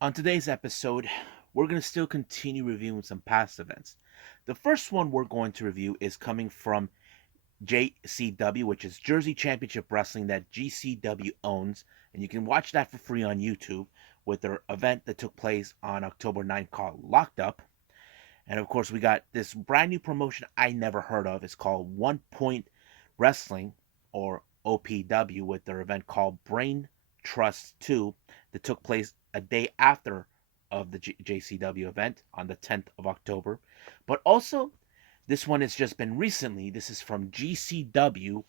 On today's episode, we're going to still continue reviewing some past events. The first one we're going to review is coming from JCW, which is Jersey Championship Wrestling that GCW owns, and you can watch that for free on YouTube with their event that took place on October 9th called Locked Up. And of course, we got this brand new promotion I never heard of. It's called One Point Wrestling, or OPW, with their event called Brain Trust 2 that took place a day after of the JCW event on the 10th of October. But also, this one has just been recently. This is from GCW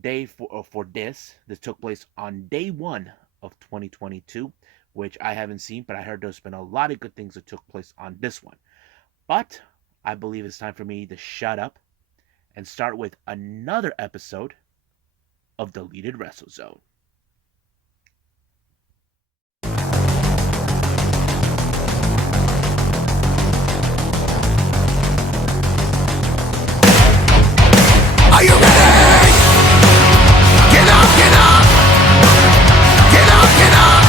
Day for this. This took place on day one of 2022, which I haven't seen, but I heard there's been a lot of good things that took place on this one. But I believe it's time for me to shut up and start with another episode of Deleted Wrestle Zone. Are you ready? Get up, get up! Get up, get up!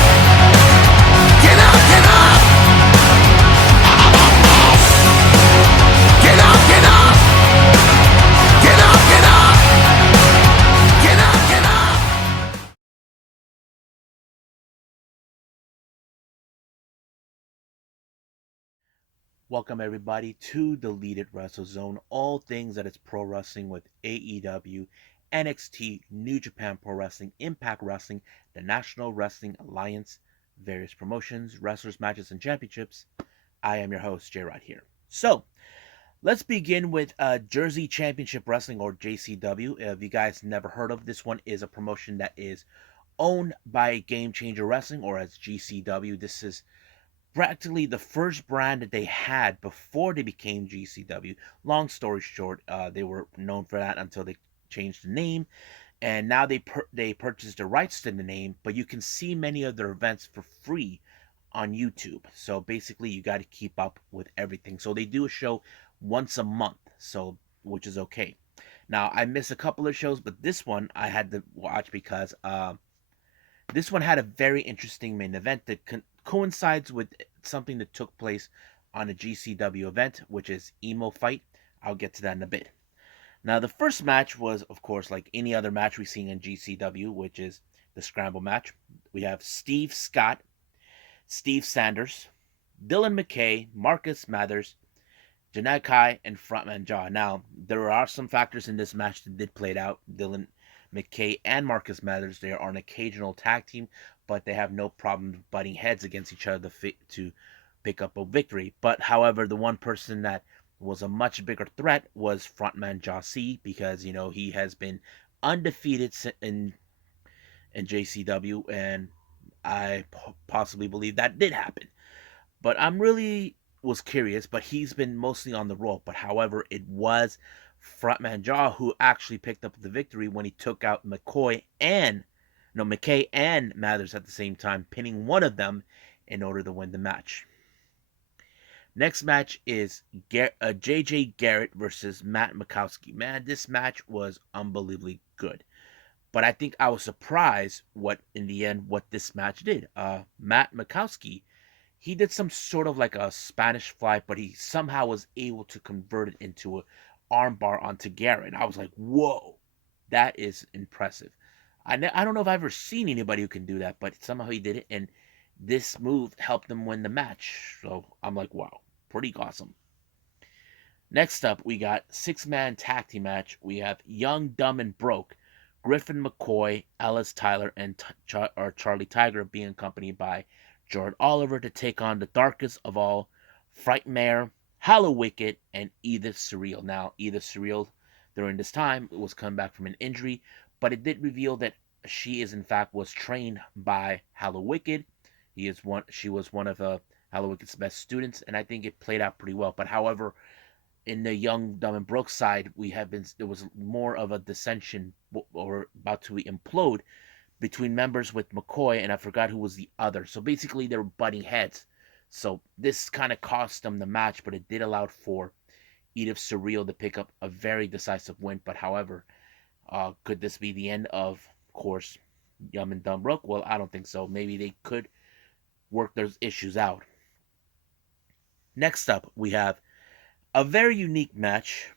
Get up, get up! Get up, get up! Get up, get up! Get up, get up! Welcome everybody to Deleted Wrestle Zone, all things that is pro wrestling with AEW, NXT, New Japan Pro Wrestling, Impact Wrestling, the National Wrestling Alliance, various promotions, wrestlers, matches, and championships. I am your host, J Rod here. So, let's begin with Jersey Championship Wrestling, or JCW. If you guys never heard of this one, is a promotion that is owned by Game Changer Wrestling, or as GCW. This is practically the first brand that they had before they became GCW. Long story short, they were known for that until they changed the name, and now they purchased the rights to the name. But you can see many of their events for free on YouTube. So basically, you got to keep up with everything. So they do a show once a month, so which is okay. Now I missed a couple of shows, but this one I had to watch because this one had a very interesting main event that coincides with something that took place on a GCW event, which is Emo Fight. I'll get to that in a bit. Now, the first match was, of course, like any other match we've seen in GCW, which is the Scramble match. We have Steve Scott, Steve Sanders, Dylan McKay, Marcus Mathers, Janakai, and Frontman Jaw. Now, there are some factors in this match that did play out. Dylan McKay and Marcus Mathers, they are an occasional tag team, but they have no problem butting heads against each other to pick up a victory. But however, the one person that was a much bigger threat was frontman Jaw C, because he has been undefeated in JCW, and I possibly believe that did happen. But I'm really was curious, but he's been mostly on the rope. But however, it was frontman Jaw who actually picked up the victory when he took out McKay and Mathers at the same time, pinning one of them in order to win the match. Next match is JJ Garrett versus Matt Makowski. Man, this match was unbelievably good. But I think I was surprised in the end, what this match did. Matt Makowski, he did some sort of like a Spanish fly, but he somehow was able to convert it into a armbar onto Garrett. I was like, whoa, that is impressive. I don't know if I've ever seen anybody who can do that, but somehow he did it, and this move helped them win the match. So I'm like, wow, pretty awesome. Next up, we got six-man tag team match. We have Young, Dumb, and Broke, Griffin McCoy, Alice Tyler, and Charlie Tiger being accompanied by Jordan Oliver to take on the darkest of all, Frightmare, Hollow Wicked, and Edith Surreal. Now, Edith Surreal, during this time, was coming back from an injury, but it did reveal that she is in fact was trained by Hollow Wicked. She was one of Hollow Wicked's best students, and I think it played out pretty well. But however, in the Young, Dumb, and Broke side, there was more of a dissension, or about to implode, between members with McCoy, and I forgot who was the other. So basically, they were butting heads. So this kind of cost them the match, but it did allow for Edith Surreal to pick up a very decisive win. But however, could this be the end of course, Young and Dumb Broke? Well, I don't think so. Maybe they could work those issues out. Next up, we have a very unique match,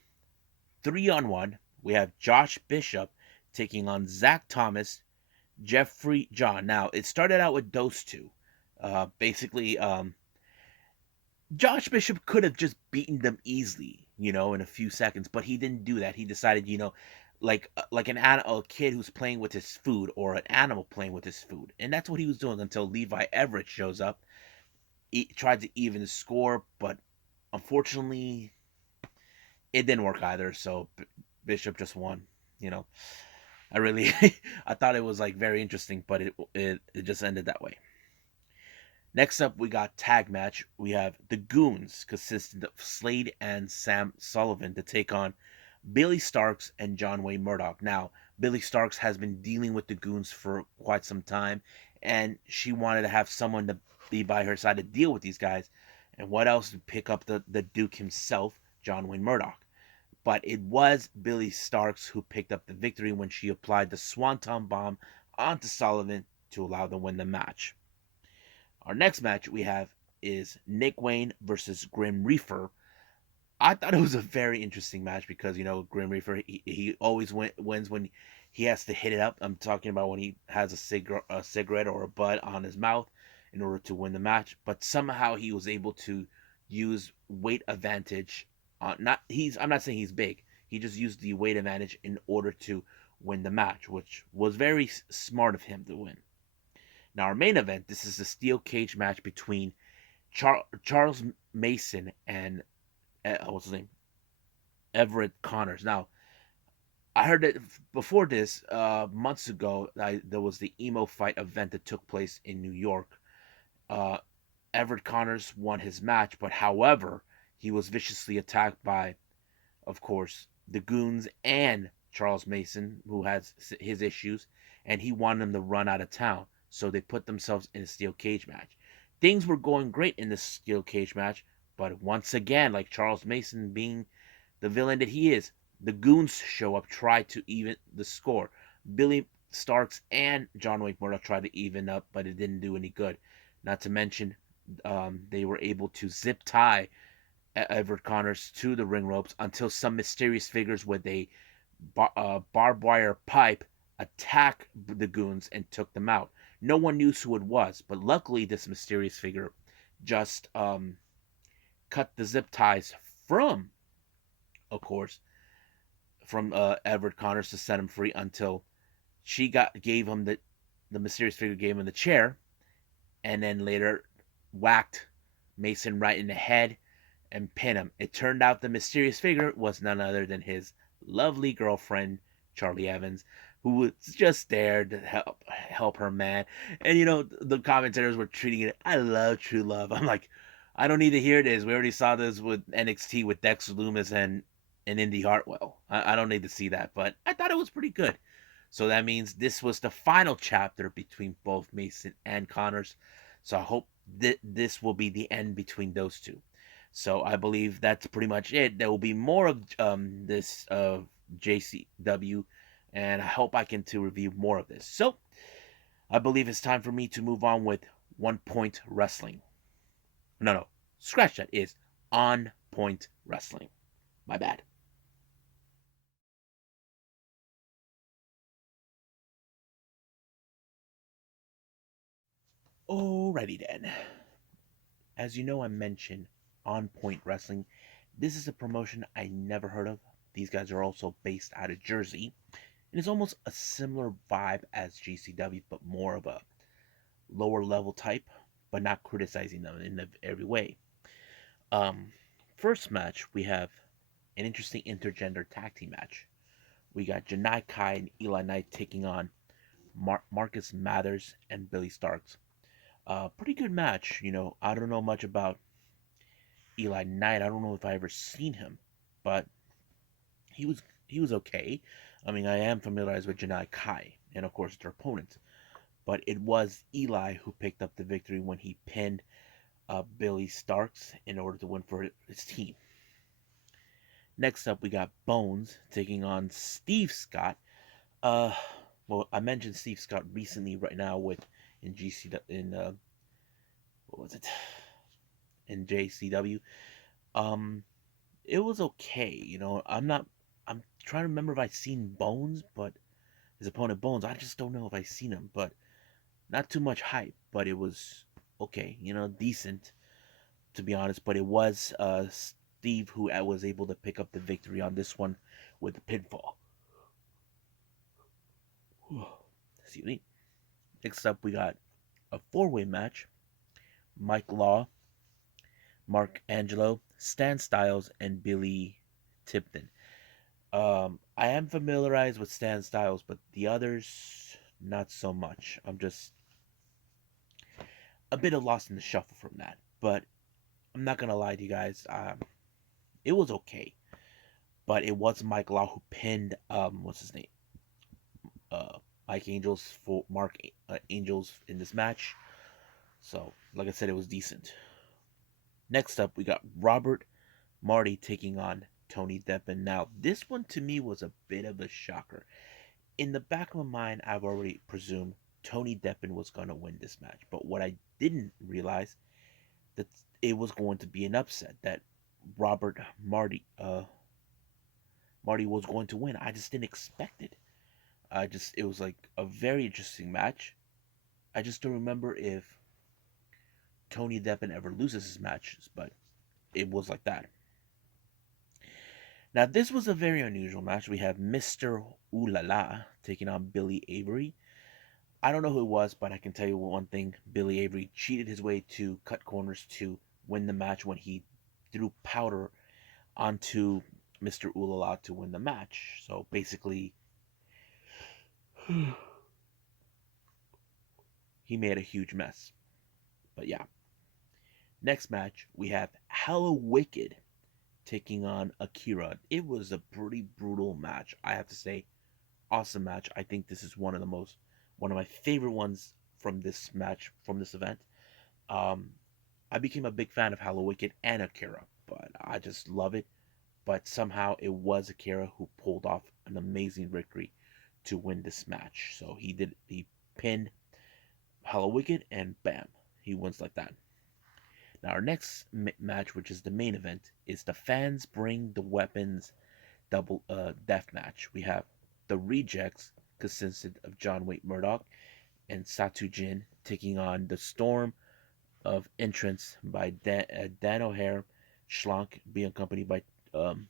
3-on-1. We have Josh Bishop taking on Zach Thomas, Jeffrey John. Now, it started out with those two. Basically, Josh Bishop could have just beaten them easily, in a few seconds, but he didn't do that. He decided, like a kid who's playing with his food or an animal playing with his food, and that's what he was doing until Levi Everett shows up. He tried to even the score, but unfortunately, it didn't work either. So Bishop just won. You know, I really, I thought it was like very interesting, but it just ended that way. Next up, we got tag match. We have the Goons, consisting of Slade and Sam Sullivan, to take on Billy Starks and John Wayne Murdoch. Now, Billy Starks has been dealing with the Goons for quite some time, and she wanted to have someone to be by her side to deal with these guys. And what else to pick up the Duke himself, John Wayne Murdoch. But it was Billy Starks who picked up the victory when she applied the Swanton Bomb onto Sullivan to allow them to win the match. Our next match we have is Nick Wayne versus Grim Reaper. I thought it was a very interesting match because Grim Reaper he always wins when he has to hit it up. I'm talking about when he has a cigarette or a bud on his mouth in order to win the match. But somehow he was able to use weight advantage. Not he's I'm not saying he's big. He just used the weight advantage in order to win the match, which was very smart of him to win. Now our main event. This is a steel cage match between Charles Mason and what's his name, Everett Connors. Now, I heard that before this, months ago, there was the emo fight event that took place in New York. Uh, Everett Connors won his match, but however, he was viciously attacked by, of course, the Goons and Charles Mason, who has his issues, and he wanted them to run out of town. So they put themselves in a steel cage match. Things were going great in this steel cage match, but once again, like Charles Mason being the villain that he is, the Goons show up, try to even the score. Billy Starks and John Wayne Murdoch tried to even up, but it didn't do any good. Not to mention, they were able to zip tie Everett Connors to the ring ropes until some mysterious figures with a barbed wire pipe attacked the Goons and took them out. No one knew who it was, but luckily this mysterious figure just cut the zip ties from, of course, from Everett Connors to set him free until she gave him the mysterious figure gave him the chair, and then later whacked Mason right in the head and pinned him. It turned out the mysterious figure was none other than his lovely girlfriend Charlie Evans, who was just there to help her man. And the commentators were treating it. I love True Love. I'm like, I don't need to hear this. We already saw this with NXT with Dexter Loomis and Indy Hartwell. I don't need to see that, but I thought it was pretty good. So that means this was the final chapter between both Mason and Connors. So I hope this will be the end between those two. So I believe that's pretty much it. There will be more of this JCW, and I hope I can to review more of this. So I believe it's time for me to move on with One Point Wrestling. No, scratch that. Is On Point Wrestling. My bad. Alrighty then. As you know, I mentioned On Point Wrestling. This is a promotion I never heard of. These guys are also based out of Jersey. And it's almost a similar vibe as GCW, but more of a lower level type, but not criticizing them in every way. Um, First match, we have an interesting intergender tag team match. We got Janai Kai and Eli Knight taking on Marcus Mathers and Billy Starks. Pretty good match. I don't know much about Eli Knight. I don't know if I ever seen him, but he was okay. I mean, I am familiarized with Janai Kai and of course their opponents, but it was Eli who picked up the victory when he pinned Billy Starks in order to win for his team. Next up, we got Bones taking on Steve Scott. Uh, well, I mentioned Steve Scott recently, right now with in GC in what was it in JCW? Um, it was okay. I'm not. I'm trying to remember if I seen Bones, but his opponent Bones. I just don't know if I seen him, but not too much hype. But it was okay. Decent to be honest. But it was Steve who was able to pick up the victory on this one with the pinfall. Excuse me. Next up, we got a four-way match: Mike Law, Mark Angelo, Stan Styles, and Billy Tipton. I am familiarized with Stan Styles, but the others not so much. I'm just a bit of lost in the shuffle from that. But I'm not gonna lie to you guys. It was okay, but it was Mike Law who pinned what's his name, uh, Mike Angels for Mark Angels in this match. So like I said, it was decent. Next up, we got Robert Marty taking on Tony Deppen. Now this one to me was a bit of a shocker. In the back of my mind, I've already presumed Tony Deppen was going to win this match. But what I didn't realize that it was going to be an upset. That Robert Marty was going to win. I just didn't expect it. It was like a very interesting match. I just don't remember if Tony Deppen ever loses his matches, but it was like that. Now this was a very unusual match. We have Mr. Ooh La La taking on Billy Avery. I don't know who it was, but I can tell you one thing: Billy Avery cheated his way to cut corners to win the match when he threw powder onto Mr. Ulala to win the match. So basically, he made a huge mess. But yeah, next match we have Hella Wicked taking on Akira. It was a pretty brutal match, I have to say. Awesome match. I think this is one of my favorite ones from this match, from this event. Um, I became a big fan of Hella Wicked and Akira, but I just love it. But somehow it was Akira who pulled off an amazing victory to win this match. So he pinned Hella Wicked and bam, he wins like that. Now our next match, which is the main event, is the fans bring the weapons double death match. We have the Rejects, consisted of John Wayne Murdoch and Satu Jin, taking on the Storm of Entrance by Dan O'Hare, Schlank, being accompanied by um,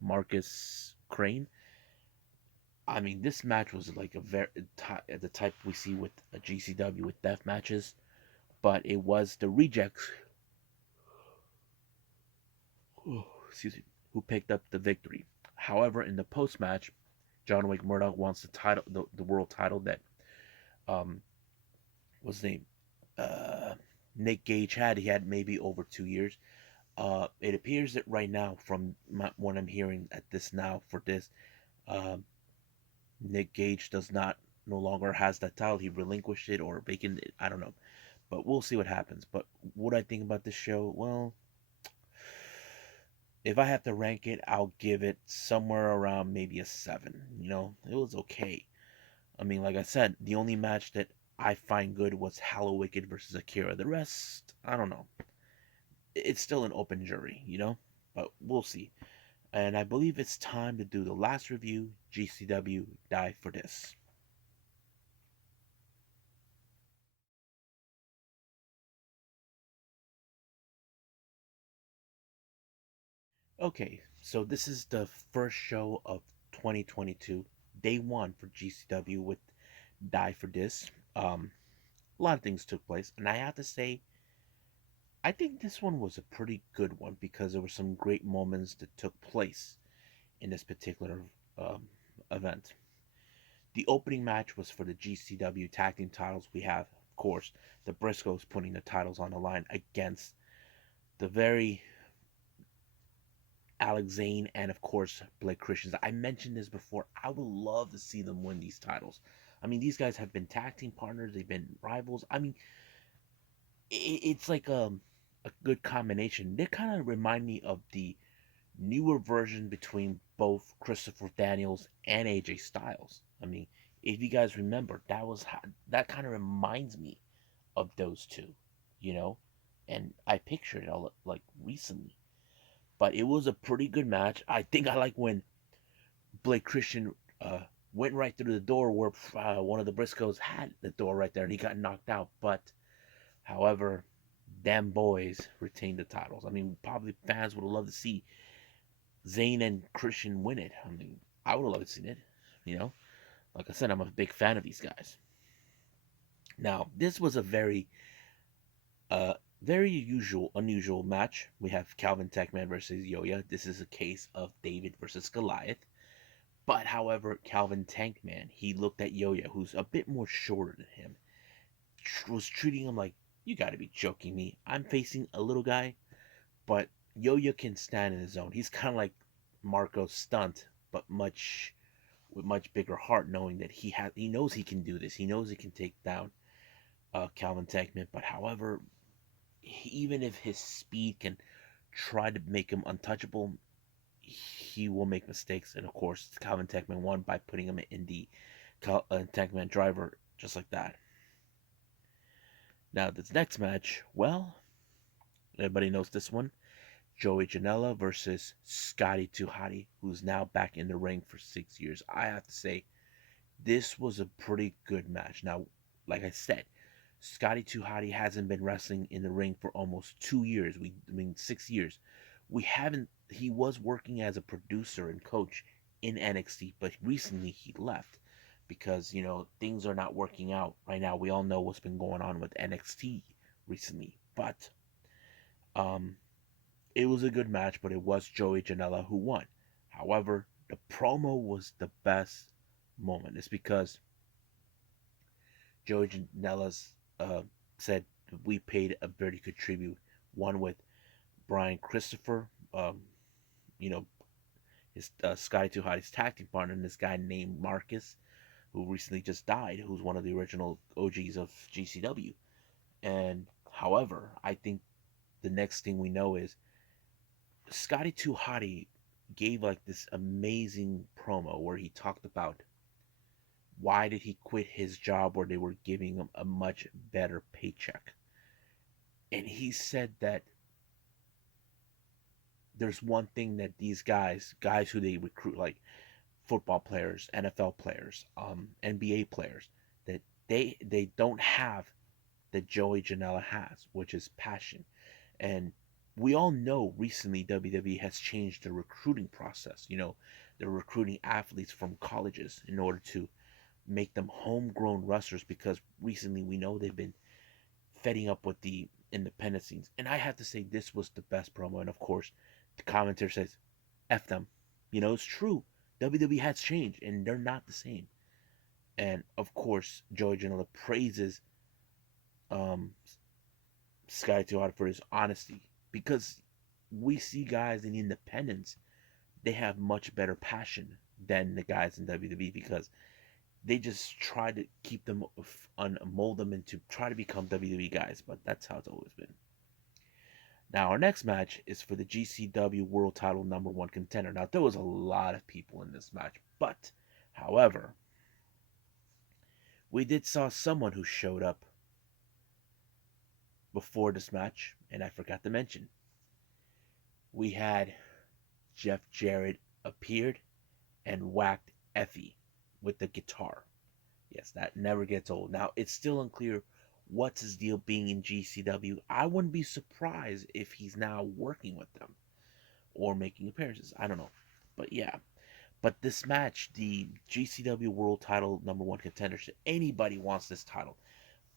Marcus Crane. I mean, this match was like the type we see with a GCW with death matches, but it was the Rejects, excuse me, who picked up the victory. However, in the post match, John Wick Murdoch wants the world title that um was named Nick Gage had. He had maybe over 2 years. It appears that right now, from what I'm hearing at this now for this, um, Nick Gage does not no longer has that title. He relinquished it or vacant it. I don't know, but we'll see what happens. But what I think about this show, well, if I have to rank it, I'll give it somewhere around maybe a seven. It was okay. I mean, like I said, the only match that I find good was Hallow Wicked versus Akira. The rest, I don't know. It's still an open jury. But we'll see. And I believe it's time to do the last review, GCW Die for this. Okay, so this is the first show of 2022, day one for GCW with Die for this. A lot of things took place, and I have to say, I think this one was a pretty good one because there were some great moments that took place in this particular um, event. The opening match was for the GCW tag team titles. We have, of course, the Briscoes putting the titles on the line against the very Alex Zane and, of course, Blake Christians. I mentioned this before. I would love to see them win these titles. I mean, these guys have been tag team partners. They've been rivals. I mean, it's like a good combination. They kind of remind me of the newer version between both Christopher Daniels and AJ Styles. I mean, if you guys remember, that kind of reminds me of those two, you know. and I pictured it all like recently. But it was a pretty good match. I think I like when Blake Christian went right through the door where one of the Briscoes had the door right there, and he got knocked out. But however, them boys retained the titles. I mean, probably fans would have loved to see Zayn and Christian win it. I mean, I would have loved to see it. You know, like I said, I'm a big fan of these guys. Now, this was a uh, very unusual match. We have Calvin Techman versus Yoya. This is a case of David versus Goliath. But however, Calvin Tankman, he looked at Yoya, who's a bit more shorter than him, was treating him like, you gotta be joking me. I'm facing a little guy, but Yoya can stand in his zone. He's kind of like Marco Stunt, but with much bigger heart, knowing that he knows he can do this. He knows he can take down Calvin Tankman. But however, even if his speed can try to make him untouchable, he will make mistakes. And of course, Calvin Techman won by putting him in the Techman driver just like that. Now, this next match, well, everybody knows this one. Joey Janela versus Scotty 2 Hotty, who's now back in the ring for 6 years. I have to say, this was a pretty good match. Now, like I said, Scotty 2 Hotty hasn't been wrestling in the ring for almost 2 years. I mean, 6 years. We haven't. He was working as a producer and coach in NXT, but recently he left because things are not working out right now. We all know what's been going on with NXT recently, but um, it was a good match. But it was Joey Janela who won. However, the promo was the best moment. It's because Joey Janela's said we paid a very good tribute. One with Brian Christopher, you know, his Sky Too Hot's tag team partner, and this guy named Marcus, who recently just died, who's one of the original OGs of GCW. And however, I think the next thing we know is Scotty Too Hotty gave like this amazing promo where he talked about why did he quit his job where they were giving him a much better paycheck. And he said that there's one thing that these guys who they recruit, like football players, NFL players, NBA players, that they don't have that Joey Janela has, which is passion. And we all know recently WWE has changed the recruiting process. They're recruiting athletes from colleges in order to make them homegrown wrestlers because recently we know they've been fetting up with the independent scenes. And I have to say this was the best promo. And of course, the commentator says, F them. It's true. WWE has changed and they're not the same. And of course, Joey Janela praises um, Sky Tuhada for his honesty because we see guys in independence, they have much better passion than the guys in WWE because they just try to keep them mold them into try to become WWE guys, but that's how it's always been. Now our next match is for the GCW World Title number one contender. Now there was a lot of people in this match, but however, we did saw someone who showed up before this match, and I forgot to mention. We had Jeff Jarrett appeared and whacked Effie with the guitar. Yes, that never gets old. Now, it's still unclear what's his deal being in GCW. I wouldn't be surprised if he's now working with them or making appearances. I don't know. But yeah. But this match, the GCW World Title number one contender, anybody wants this title.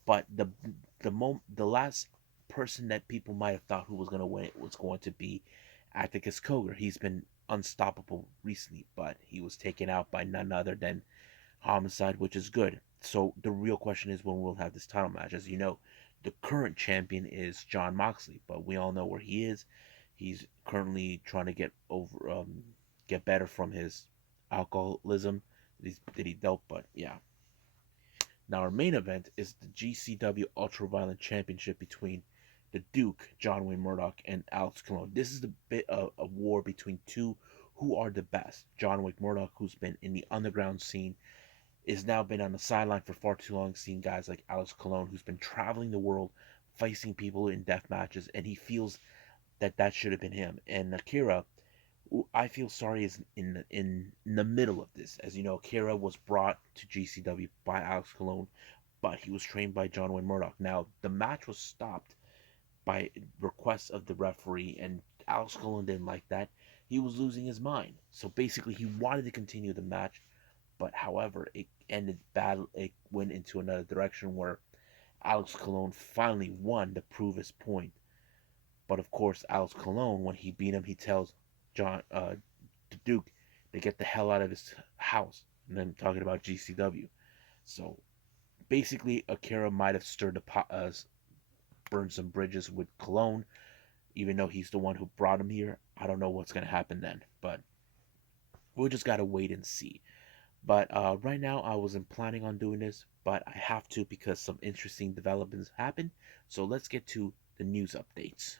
But the last person that people might have thought who was going to win it was going to be Atticus Cogar. He's been unstoppable recently, but he was taken out by none other than Homicide, which is good. So the real question is when we'll have this title match. As you know, the current champion is Jon Moxley, but we all know where he is. He's currently trying to get better from his alcoholism that he dealt. But yeah. Now our main event is the GCW Ultraviolent Championship between the Duke, John Wayne Murdoch, and Alex Colon. This is the bit of a war between two who are the best. John Wayne Murdoch, who's been in the underground scene, is now been on the sideline for far too long, seeing guys like Alex Colon, who's been traveling the world, facing people in death matches, and he feels that that should have been him. And Akira, I feel sorry, is in the middle of this. As you know, Akira was brought to GCW by Alex Colon, but he was trained by John Wayne Murdoch. Now the match was stopped by request of the referee, and Alex Colon didn't like that. He was losing his mind, so basically he wanted to continue the match, but however it ended bad. It went into another direction where Alex Colon finally won to prove his point. But of course, Alex Colon, when he beat him, he tells John the Duke to get the hell out of his house. And then talking about GCW. So basically, Akira might have stirred the pot, burned some bridges with Cologne, even though he's the one who brought him here. I don't know what's gonna happen then, but we'll just gotta wait and see. But right now, I wasn't planning on doing this, but I have to because some interesting developments happened. So let's get to the news updates.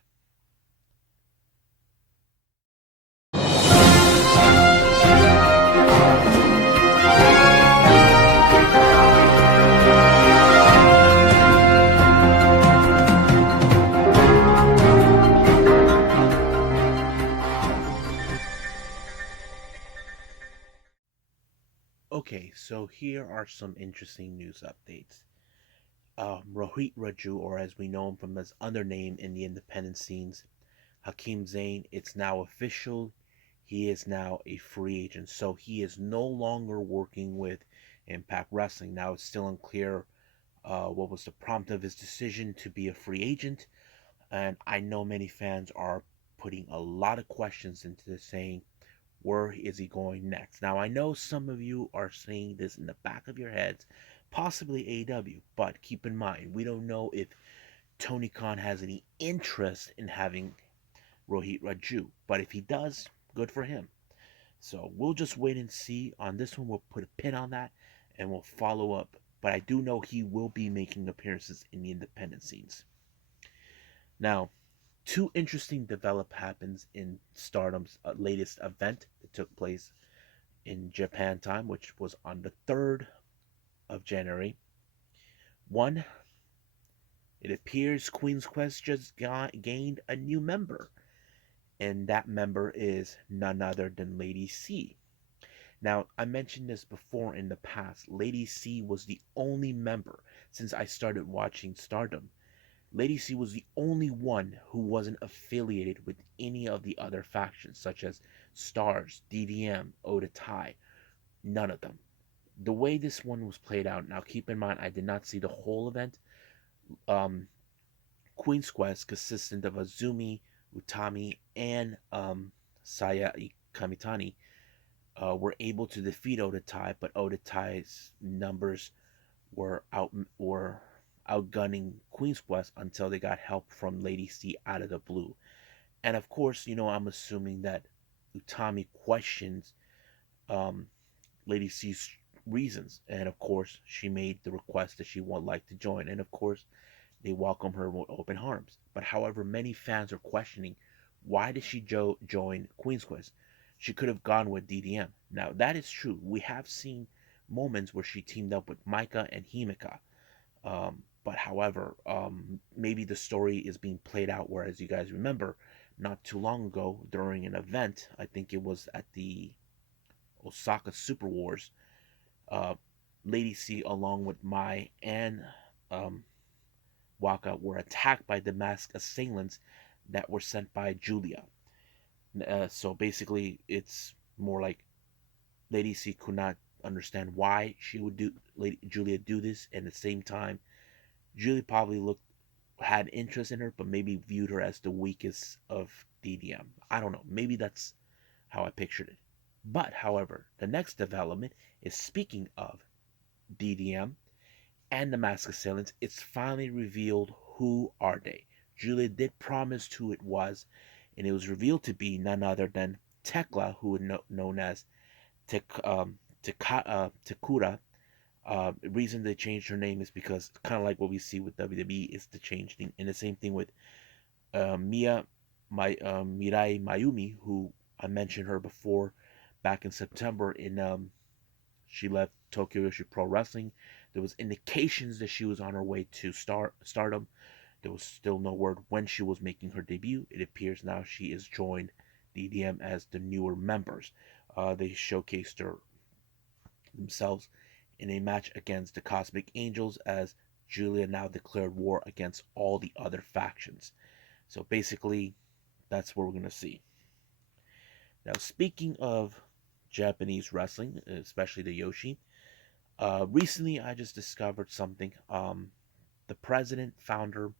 Okay, so here are some interesting news updates. Rohit Raju, or as we know him from his other name in the independent scenes, Hakeem Zayn, it's now official. He is now a free agent. So he is no longer working with Impact Wrestling. Now it's still unclear what was the prompt of his decision to be a free agent. And I know many fans are putting a lot of questions into this, saying, where is he going next? Now, I know some of you are saying this in the back of your heads, possibly AEW, but keep in mind, we don't know if Tony Khan has any interest in having Rohit Raju. But if he does, good for him. So we'll just wait and see. On this one, we'll put a pin on that and we'll follow up. But I do know he will be making appearances in the independent scenes. Now, two interesting develop happens in Stardom's latest event that took place in Japan time, which was on the 3rd of January. One, it appears Queen's Quest just gained a new member, and that member is none other than Lady C. Now, I mentioned this before in the past. Lady C was the only member since I started watching Stardom. Lady C was the only one who wasn't affiliated with any of the other factions, such as Stars, DDM, Oda Tai. None of them. The way this one was played out, now keep in mind, I did not see the whole event. Um, Queen's Quest, consistent of Azumi, Utami, and Saya Kamitani, were able to defeat Oda Tai, but Oda Tai's numbers were outgunning Queen's Quest until they got help from Lady C out of the blue. And of course, I'm assuming that Utami questions um, Lady C's reasons, and of course, she made the request that she would like to join, and of course, they welcome her with open arms. But however, many fans are questioning, why did she join Queen's Quest? She could have gone with DDM. Now that is true. We have seen moments where she teamed up with Micah and Himika. But however, maybe the story is being played out. Whereas you guys remember, not too long ago during an event, I think it was at the Osaka Super Wars, uh, Lady C along with Mai and um, Waka were attacked by the masked assailants that were sent by Julia. So basically, it's more like Lady C could not understand why she would do Lady Julia do this, and at the same time, Julia probably had interest in her, but maybe viewed her as the weakest of DDM. I don't know. Maybe that's how I pictured it. But however, the next development is, speaking of DDM and the mask assailants, it's finally revealed who are they. Julia did promise who it was, and it was revealed to be none other than Tekla, who is known as Takura. The reason they changed her name is because, kind of like what we see with WWE, is the change thing, and the same thing with Mirai Mayumi, who I mentioned her before back in September. She left Tokyo Yoshi Pro Wrestling. There was indications that she was on her way to Stardom. There was still no word when she was making her debut. It appears now she is joined DDM as the newer members. They showcased her themselves in a match against the Cosmic Angels as Julia now declared war against all the other factions. So basically, that's what we're going to see. Now, speaking of Japanese wrestling, especially the Yoshi, recently I just discovered something. The president, founder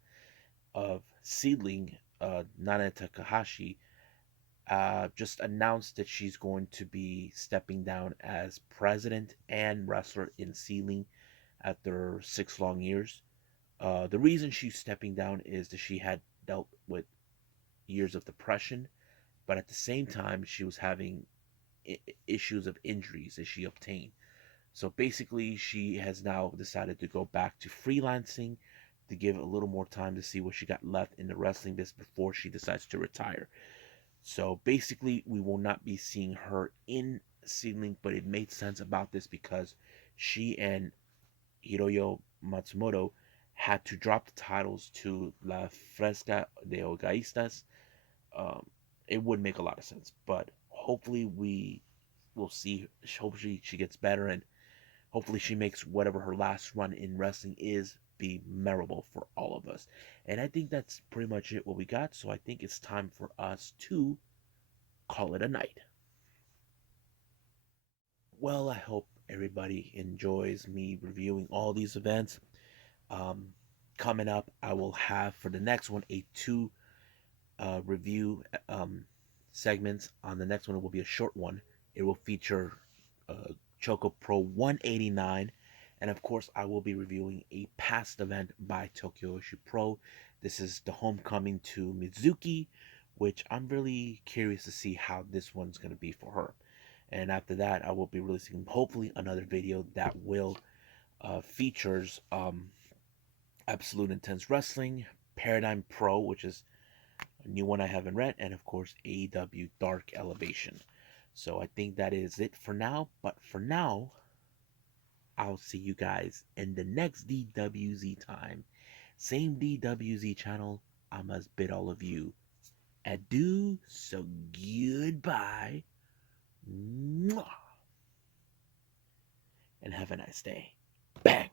of Seedling, Nanae Takahashi, just announced that she's going to be stepping down as president and wrestler in Seedling after 6 long years. The reason she's stepping down is that she had dealt with years of depression, but at the same time, she was having issues of injuries that she obtained. So basically, she has now decided to go back to freelancing to give a little more time to see what she got left in the wrestling business before she decides to retire. So basically, we will not be seeing her in Seedling, but it made sense about this because she and Hiroyo Matsumoto had to drop the titles to La Fresca de Ogaistas. Um, it would make a lot of sense, but hopefully we will see. Hopefully she gets better, and hopefully she makes whatever her last run in wrestling is be memorable for all of us. And I think that's pretty much it what we got. So I think it's time for us to call it a night. Well, I hope everybody enjoys me reviewing all these events. Um, Coming up, I will have for the next one a two review segments. On the next one, it will be a short one. It will feature Choco Pro 189. And of course, I will be reviewing a past event by Tokyo Oshi Pro. This is the homecoming to Mizuki, which I'm really curious to see how this one's going to be for her. And after that, I will be releasing hopefully another video that will features Absolute Intense Wrestling, Paradigm Pro, which is a new one I haven't read, and of course AEW Dark Elevation. So I think that is it for now. But for now, I'll see you guys in the next DWZ time. Same DWZ channel. I must bid all of you adieu. So goodbye. Mwah, and have a nice day. Bang.